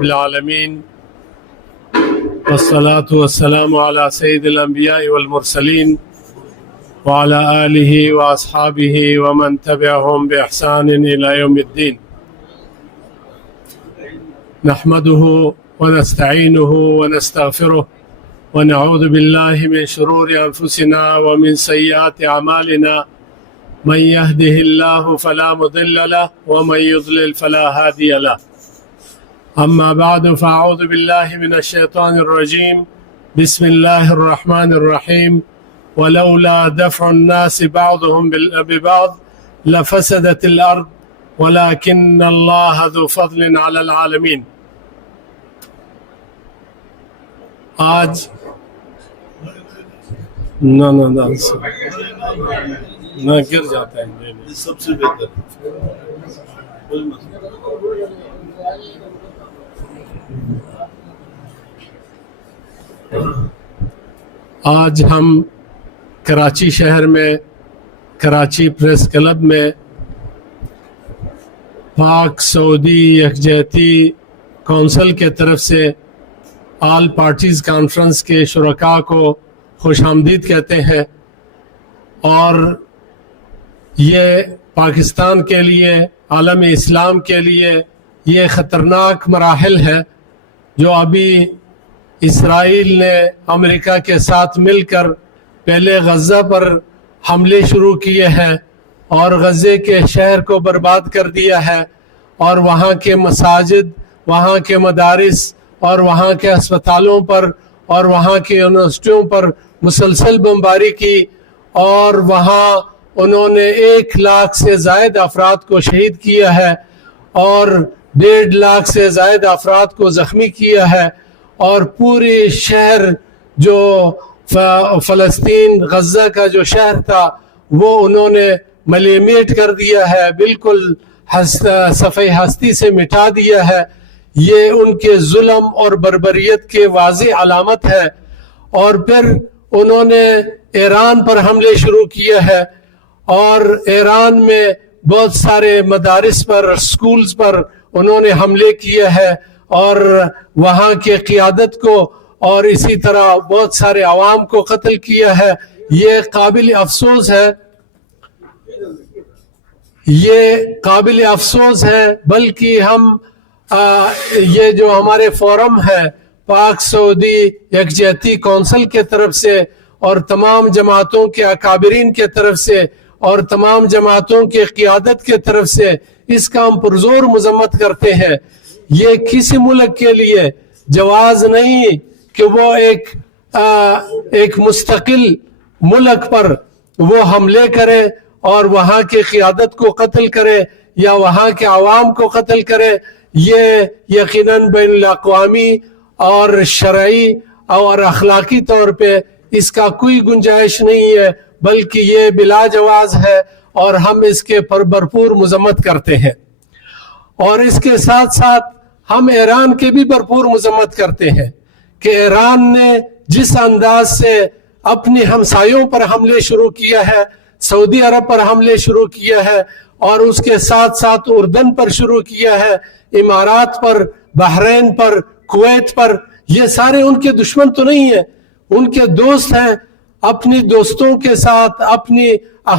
العالمين والصلاة والسلام على سيد الأنبياء والمرسلين وعلى آله وأصحابه ومن تبعهم بإحسان إلى يوم الدين. نحمده ونستعينه ونستغفره ونعوذ بالله من شرور أنفسنا ومن سيئات أعمالنا، من يهده الله فلا مضل له ومن يضلل فلا هادي له. أما بعد فأعوذ بالله من الشيطان الرجيم. بسم الله الرحمن الرحيم. ولولا دفع الناس بعضهم ببعض لفسدت الأرض ولكن الله ذو فضل على العالمين. آج نہ گر جاتا ہے سب سے بہتر. آج ہم کراچی شہر میں کراچی پریس کلب میں پاک سعودی یکجہتی کونسل کے طرف سے آل پارٹیز کانفرنس کے شرکاء کو خوش آمدید کہتے ہیں، اور یہ پاکستان کے لیے، عالم اسلام کے لیے یہ خطرناک مراحل ہے جو ابھی اسرائیل نے امریکہ کے ساتھ مل کر پہلے غزہ پر حملے شروع کیے ہیں اور غزے کے شہر کو برباد کر دیا ہے، اور وہاں کے مساجد، وہاں کے مدارس اور وہاں کے اسپتالوں پر اور وہاں کی یونیورسٹیوں پر مسلسل بمباری کی، اور وہاں انہوں نے 1 لاکھ سے زائد افراد کو شہید کیا ہے اور 1.5 لاکھ سے زائد افراد کو زخمی کیا ہے، اور پورے شہر جو فلسطین غزہ کا جو شہر تھا وہ انہوں نے ملیمیٹ کر دیا ہے، بالکل صفحہ ہستی سے مٹا دیا ہے۔ یہ ان کے ظلم اور بربریت کے واضح علامت ہے۔ اور پھر انہوں نے ایران پر حملے شروع کیے ہیں، اور ایران میں بہت سارے مدارس پر، سکولز پر انہوں نے حملے کیے ہیں، اور وہاں کے قیادت کو اور اسی طرح بہت سارے عوام کو قتل کیا ہے۔ یہ قابل افسوس ہے، یہ قابل افسوس ہے۔ بلکہ ہم یہ جو ہمارے فورم ہے پاک سعودی یکجہتی کونسل کے طرف سے اور تمام جماعتوں کے اکابرین کے طرف سے اور تمام جماعتوں کے قیادت کے طرف سے اس کا ہم پرزور مذمت کرتے ہیں۔ یہ کسی ملک کے لیے جواز نہیں کہ وہ ایک مستقل ملک پر وہ حملے کرے اور وہاں کی قیادت کو قتل کرے یا وہاں کے عوام کو قتل کرے۔ یہ یقیناً بین الاقوامی اور شرعی اور اخلاقی طور پہ اس کا کوئی گنجائش نہیں ہے، بلکہ یہ بلا جواز ہے، اور ہم اس کے پر بھرپور مذمت کرتے ہیں۔ اور اس کے ساتھ ساتھ ہم ایران کے بھی بھرپور مذمت کرتے ہیں کہ ایران نے جس انداز سے اپنی ہمسایوں پر حملے شروع کیا ہے، سعودی عرب پر حملے شروع کیا ہے، اور اس کے ساتھ ساتھ اردن پر شروع کیا ہے، امارات پر، بحرین پر، کویت پر۔ یہ سارے ان کے دشمن تو نہیں ہیں، ان کے دوست ہیں۔ اپنی دوستوں کے ساتھ، اپنی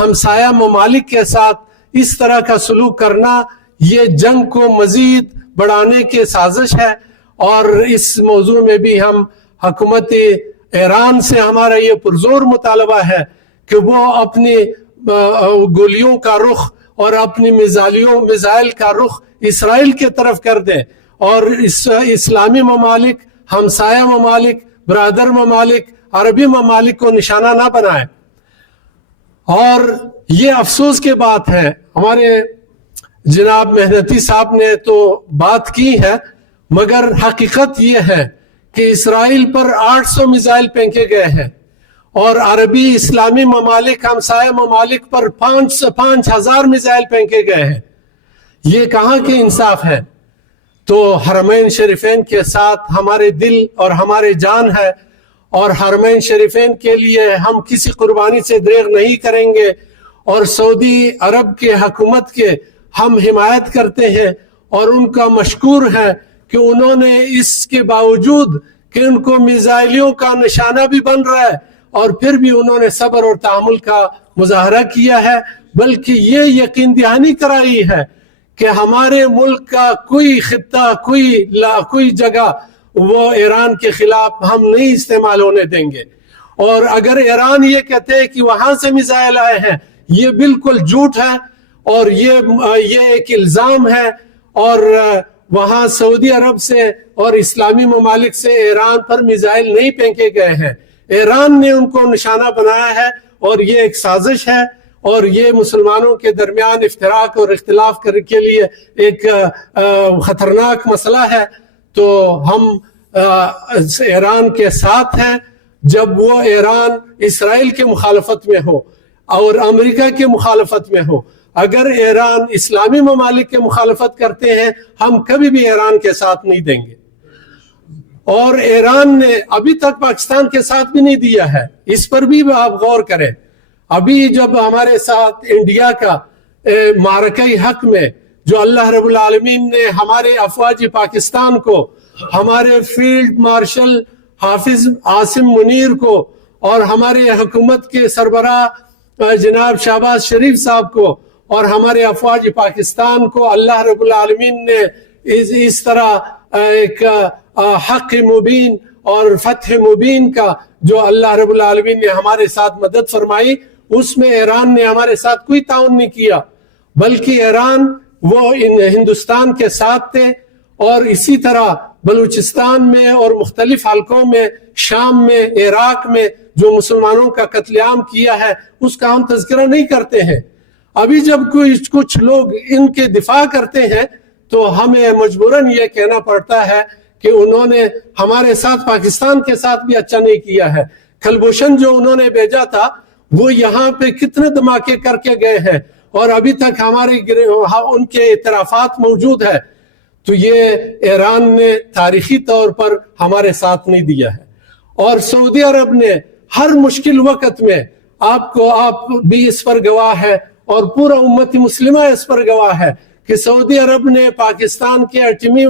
ہمسایہ ممالک کے ساتھ اس طرح کا سلوک کرنا یہ جنگ کو مزید بڑھانے کی سازش ہے۔ اور اس موضوع میں بھی ہم حکومت ایران سے ہمارا یہ پرزور مطالبہ ہے کہ وہ اپنی گولیوں کا رخ اور اپنی میزائل کا رخ اسرائیل کی طرف کر دیں، اور اسلامی ممالک، ہمسایہ ممالک، برادر ممالک، عربی ممالک کو نشانہ نہ بنائیں۔ اور یہ افسوس کی بات ہے، ہمارے جناب مہنتی صاحب نے تو بات کی ہے، مگر حقیقت یہ ہے کہ اسرائیل پر 800 میزائل پھینکے گئے ہیں، اور عربی اسلامی ممالک، ہمسایہ ممالک پر 5000 میزائل پھینکے گئے ہیں۔ یہ کہاں کے انصاف ہے؟ تو حرمین شریفین کے ساتھ ہمارے دل اور ہمارے جان ہے، اور حرمین شریفین کے لیے ہم کسی قربانی سے دریغ نہیں کریں گے، اور سعودی عرب کے حکومت کے ہم حمایت کرتے ہیں، اور ان کا مشکور ہے کہ انہوں نے اس کے باوجود کہ ان کو میزائلوں کا نشانہ بھی بن رہا ہے اور پھر بھی انہوں نے صبر اور تحمل کا مظاہرہ کیا ہے، بلکہ یہ یقین دہانی کرائی ہے کہ ہمارے ملک کا کوئی خطہ، کوئی جگہ وہ ایران کے خلاف ہم نہیں استعمال ہونے دیں گے۔ اور اگر ایران یہ کہتے ہیں کہ وہاں سے میزائل آئے ہیں، یہ بالکل جھوٹ ہے اور یہ ایک الزام ہے، اور وہاں سعودی عرب سے اور اسلامی ممالک سے ایران پر میزائل نہیں پھینکے گئے ہیں، ایران نے ان کو نشانہ بنایا ہے، اور یہ ایک سازش ہے، اور یہ مسلمانوں کے درمیان افتراق اور اختلاف کے لیے ایک خطرناک مسئلہ ہے۔ تو ہم ایران کے ساتھ ہیں جب وہ ایران اسرائیل کے مخالفت میں ہو اور امریکہ کے مخالفت میں ہو۔ اگر ایران اسلامی ممالک کے مخالفت کرتے ہیں، ہم کبھی بھی ایران کے ساتھ نہیں دیں گے۔ اور ایران نے ابھی تک پاکستان کے ساتھ بھی نہیں دیا ہے، اس پر بھی آپ غور کریں۔ ابھی جب ہمارے ساتھ انڈیا کا معرکہ حق میں جو اللہ رب العالمین نے ہمارے افواج پاکستان کو، ہمارے فیلڈ مارشل حافظ عاصم منیر کو اور ہمارے حکومت کے سربراہ جناب شہباز شریف صاحب کو اور ہمارے افواج پاکستان کو اللہ رب العالمین نے اس طرح ایک حق مبین اور فتح مبین کا جو اللہ رب العالمین نے ہمارے ساتھ مدد فرمائی، اس میں ایران نے ہمارے ساتھ کوئی تعاون نہیں کیا، بلکہ ایران وہ ہندوستان کے ساتھ تھے۔ اور اسی طرح بلوچستان میں اور مختلف حلقوں میں، شام میں، عراق میں جو مسلمانوں کا قتل عام کیا ہے، اس کا ہم تذکرہ نہیں کرتے ہیں۔ ابھی جب کچھ لوگ ان کے دفاع کرتے ہیں تو ہمیں مجبوراً یہ کہنا پڑتا ہے کہ انہوں نے ہمارے ساتھ پاکستان کے ساتھ بھی اچھا نہیں کیا ہے۔ کلبھوشن جو انہوں نے بھیجا تھا وہ یہاں پہ کتنے دھماکے کر کے گئے ہیں اور ابھی تک ان کے اعترافات موجود ہے۔ تو یہ ایران نے تاریخی طور پر ہمارے ساتھ نہیں دیا ہے۔ اور سعودی عرب نے ہر مشکل وقت میں آپ بھی اس پر گواہ ہے اور پورا امت مسلمہ اس پر گواہ ہے کہ سعودی عرب نے پاکستان کے ایٹمی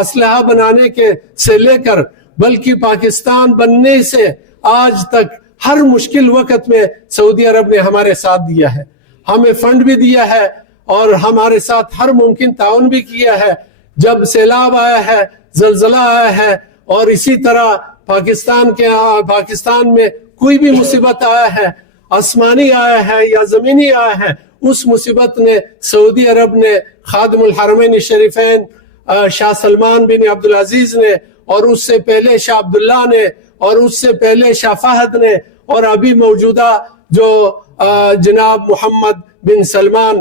اسلحہ بنانے سے لے کر بلکہ پاکستان بننے سے آج تک ہر مشکل وقت میں سعودی عرب نے ہمارے ساتھ دیا ہے، ہمیں فنڈ بھی دیا ہے اور ہمارے ساتھ ہر ممکن تعاون بھی کیا ہے۔ جب سیلاب آیا ہے، زلزلہ آیا ہے، اور اسی طرح پاکستان میں کوئی بھی مصیبت آیا ہے، آسمانی آیا ہے یا زمینی آیا ہے، اس مصیبت نے سعودی عرب نے، خادم الحرمین شریفین شاہ سلمان بن عبدالعزیز نے، اور اس سے پہلے شاہ عبداللہ نے، اور اس سے پہلے شاہ فہد نے، اور ابھی موجودہ جو جناب محمد بن سلمان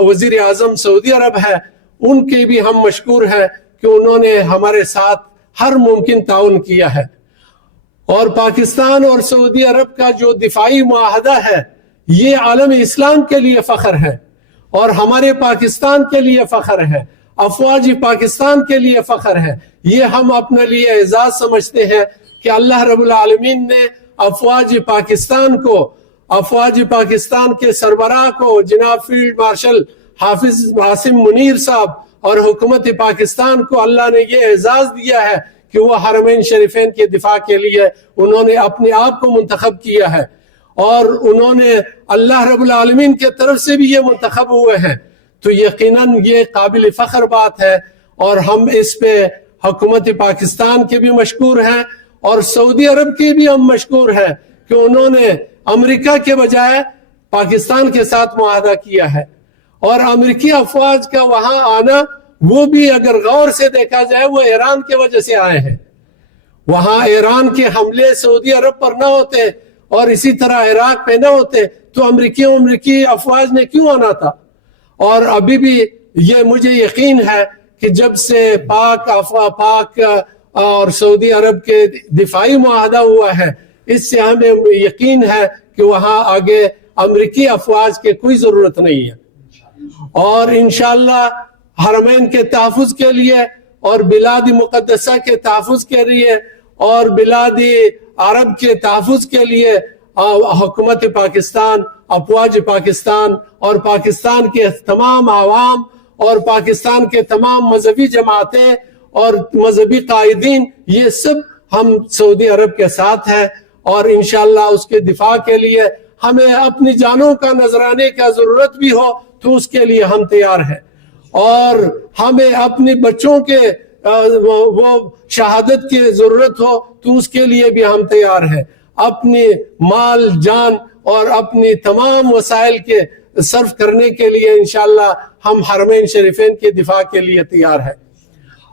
وزیر اعظم سعودی عرب ہے، ان کے بھی ہم مشکور ہیں کہ انہوں نے ہمارے ساتھ ہر ممکن تعاون کیا ہے۔ اور پاکستان اور سعودی عرب کا جو دفاعی معاہدہ ہے، یہ عالم اسلام کے لیے فخر ہے اور ہمارے پاکستان کے لیے فخر ہے، افواج پاکستان کے لیے فخر ہے۔ یہ ہم اپنے لیے اعزاز سمجھتے ہیں کہ اللہ رب العالمین نے افواج پاکستان کے سربراہ کو جناب فیلڈ مارشل حافظ عاصم منیر صاحب اور حکومت پاکستان کو اللہ نے یہ اعزاز دیا ہے کہ وہ حرمین شریفین کے دفاع کے لیے انہوں نے اپنے آپ کو منتخب کیا ہے، اور انہوں نے اللہ رب العالمین کے طرف سے بھی یہ منتخب ہوئے ہیں۔ تو یقیناً یہ قابل فخر بات ہے، اور ہم اس پہ حکومت پاکستان کے بھی مشکور ہیں اور سعودی عرب کے بھی ہم مشکور ہیں کہ انہوں نے امریکہ کے بجائے پاکستان کے ساتھ معاہدہ کیا ہے۔ اور امریکی افواج کا وہاں آنا، وہ بھی اگر غور سے دیکھا جائے، وہ ایران کی وجہ سے آئے ہیں۔ وہاں ایران کے حملے سعودی عرب پر نہ ہوتے اور اسی طرح عراق پہ نہ ہوتے تو امریکی افواج نے کیوں آنا تھا؟ اور ابھی بھی یہ مجھے یقین ہے کہ جب سے پاک اور سعودی عرب کے دفاعی معاہدہ ہوا ہے، اس سے ہمیں یقین ہے کہ وہاں آگے امریکی افواج کے کوئی ضرورت نہیں ہے۔ اور انشاءاللہ حرمین کے تحفظ کے لیے اور بلاد مقدسہ کے تحفظ کے لیے اور بلاد عرب کے تحفظ کے لیے حکومت پاکستان، افواج پاکستان اور پاکستان کے تمام عوام اور پاکستان کے تمام مذہبی جماعتیں اور مذہبی قائدین، یہ سب ہم سعودی عرب کے ساتھ ہیں، اور انشاءاللہ اس کے دفاع کے لیے ہمیں اپنی جانوں کا نذرانے کا ضرورت بھی ہو تو اس کے لیے ہم تیار ہیں، اور ہمیں اپنے بچوں کے وہ شہادت کی ضرورت ہو تو اس کے لیے بھی ہم تیار ہیں، اپنی مال جان اور اپنی تمام وسائل کے صرف کرنے کے لیے انشاءاللہ ہم حرمین شریفین کے دفاع کے لیے تیار ہیں،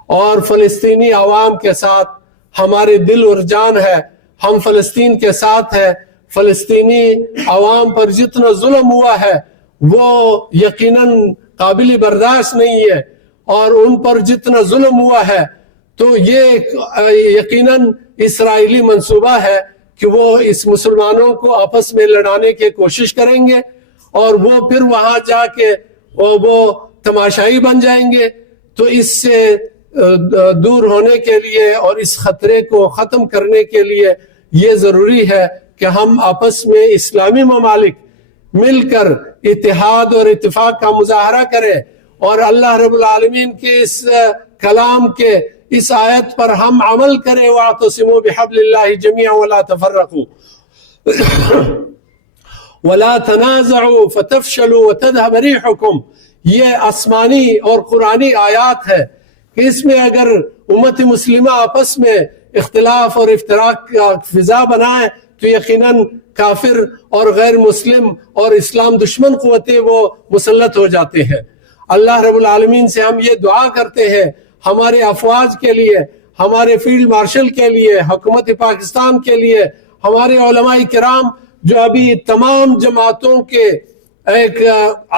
اور فلسطینی عوام کے ساتھ ہمارے دل اور جان ہے، ہم فلسطین کے ساتھ ہیں۔ فلسطینی عوام پر جتنا ظلم ہوا ہے وہ یقیناً قابل برداشت نہیں ہے، اور ان پر جتنا ظلم ہوا ہے تو یہ یقیناً اسرائیلی منصوبہ ہے کہ وہ اس مسلمانوں کو آپس میں لڑانے کی کوشش کریں گے، اور وہ پھر وہاں جا کے وہ تماشائی بن جائیں گے۔ تو اس سے دور ہونے کے لیے اور اس خطرے کو ختم کرنے کے لیے یہ ضروری ہے کہ ہم آپس میں اسلامی ممالک مل کر اتحاد اور اتفاق کا مظاہرہ کریں، اور اللہ رب العالمین کے اس کلام کے اس آیت پر ہم عمل کریں، وَاعْتَصِمُوا بِحَبْلِ اللَّهِ جَمِيعًا وَلَا تَفَرَّقُوا وَلَا تَنَازَعُوا فَتَفْشَلُوا وَتَذْهَبَ رِيحُكُمْ۔ یہ آسمانی اور قرآنی آیات ہے کہ اس میں اگر امت مسلمہ آپس میں اختلاف اور افتراق کا فضا بنائے تو یقیناً کافر اور غیر مسلم اور اسلام دشمن قوتیں وہ مسلط ہو جاتے ہیں۔ اللہ رب العالمین سے ہم یہ دعا کرتے ہیں ہمارے افواج کے لیے، ہمارے فیلڈ مارشل کے لیے، حکومت پاکستان کے لیے، ہمارے علماء کرام جو ابھی تمام جماعتوں کے ایک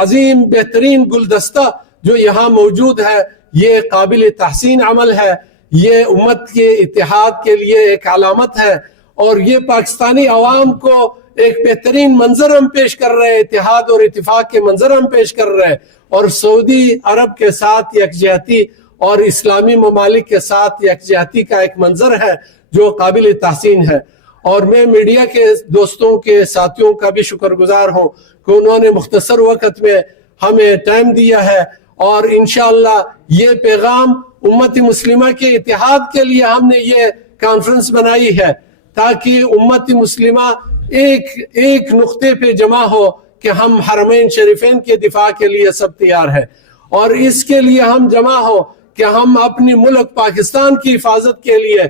عظیم بہترین گلدستہ جو یہاں موجود ہے، یہ قابل تحسین عمل ہے، یہ امت کے اتحاد کے لیے ایک علامت ہے، اور یہ پاکستانی عوام کو ایک بہترین منظر ہم پیش کر رہے ہیں، اتحاد اور اتفاق کے منظر ہم پیش کر رہے ہیں، اور سعودی عرب کے ساتھ یکجہتی اور اسلامی ممالک کے ساتھ یکجہتی کا ایک منظر ہے جو قابل تحسین ہے۔ اور میں میڈیا کے دوستوں کے ساتھیوں کا بھی شکر گزار ہوں کہ انہوں نے مختصر وقت میں ہمیں ٹائم دیا ہے، اور انشاءاللہ یہ پیغام امت مسلمہ کے اتحاد کے لیے ہم نے یہ کانفرنس بنائی ہے تاکہ امت مسلمہ ایک نقطے پہ جمع ہو کہ ہم حرمین شریفین کے دفاع کے لیے سب تیار ہیں، اور اس کے لیے ہم جمع ہو کہ ہم اپنی ملک پاکستان کی حفاظت کے لیے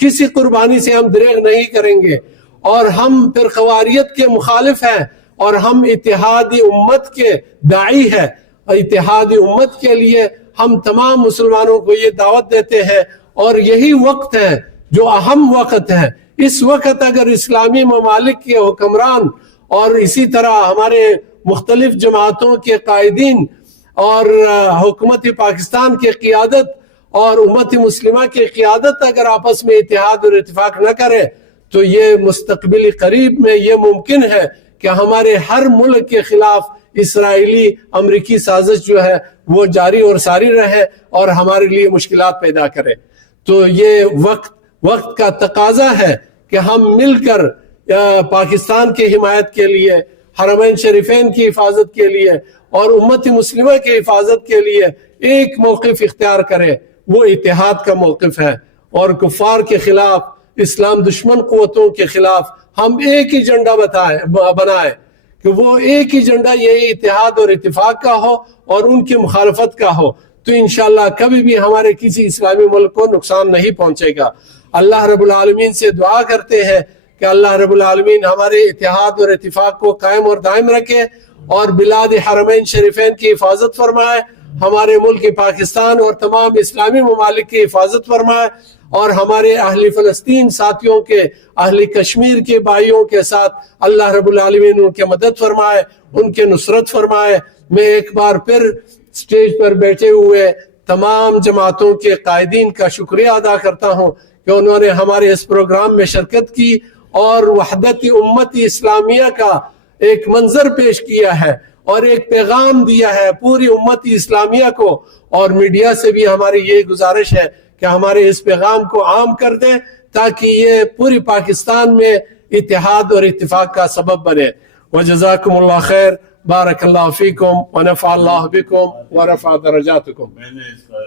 کسی قربانی سے ہم دریغ نہیں کریں گے، اور ہم پھر خواریت کے مخالف ہیں، اور ہم اتحادی امت کے داعی ہیں، اور اتحادی امت کے لیے ہم تمام مسلمانوں کو یہ دعوت دیتے ہیں، اور یہی وقت ہے جو اہم وقت ہے۔ اس وقت اگر اسلامی ممالک کے حکمران اور اسی طرح ہمارے مختلف جماعتوں کے قائدین اور حکومت پاکستان کے قیادت اور امت مسلمہ کی قیادت اگر آپس میں اتحاد اور اتفاق نہ کرے تو یہ مستقبل قریب میں یہ ممکن ہے کہ ہمارے ہر ملک کے خلاف اسرائیلی امریکی سازش جو ہے وہ جاری اور ساری رہے اور ہمارے لیے مشکلات پیدا کرے۔ تو یہ وقت کا تقاضا ہے کہ ہم مل کر پاکستان کی حمایت کے لیے، حرمین شریفین کی حفاظت کے لیے اور امت مسلمہ کی حفاظت کے لیے ایک موقف اختیار کرے، وہ اتحاد کا موقف ہے، اور کفار کے خلاف، اسلام دشمن قوتوں کے خلاف ہم ایک ہی ایجنڈا بنائے کہ وہ ایک ہی ایجنڈا یہی اتحاد اور اتفاق کا ہو اور ان کی مخالفت کا ہو، تو انشاءاللہ کبھی بھی ہمارے کسی اسلامی ملک کو نقصان نہیں پہنچے گا۔ اللہ رب العالمین سے دعا کرتے ہیں کہ اللہ رب العالمین ہمارے اتحاد اور اتفاق کو قائم اور دائم رکھے اور بلاد حرمین شریفین کی حفاظت فرمائے، ہمارے ملک پاکستان اور تمام اسلامی ممالک کی حفاظت فرمائے، اور ہمارے اہل فلسطین ساتھیوں کے، اہل کشمیر کے بھائیوں کے ساتھ اللہ رب العالمین ان کے مدد فرمائے، ان کے نصرت فرمائے۔ میں ایک بار پھر سٹیج پر بیٹھے ہوئے تمام جماعتوں کے قائدین کا شکریہ ادا کرتا ہوں کہ انہوں نے ہمارے اس پروگرام میں شرکت کی اور وحدت امت اسلامیہ کا ایک منظر پیش کیا ہے اور ایک پیغام دیا ہے پوری امت اسلامیہ کو، اور میڈیا سے بھی ہماری یہ گزارش ہے کہ ہمارے اس پیغام کو عام کر دیں تاکہ یہ پوری پاکستان میں اتحاد اور اتفاق کا سبب بنے۔ وجزاکم اللہ خیر، بارك الله فيكم ونفع الله بكم ورفع درجاتكم. میں نے اس کا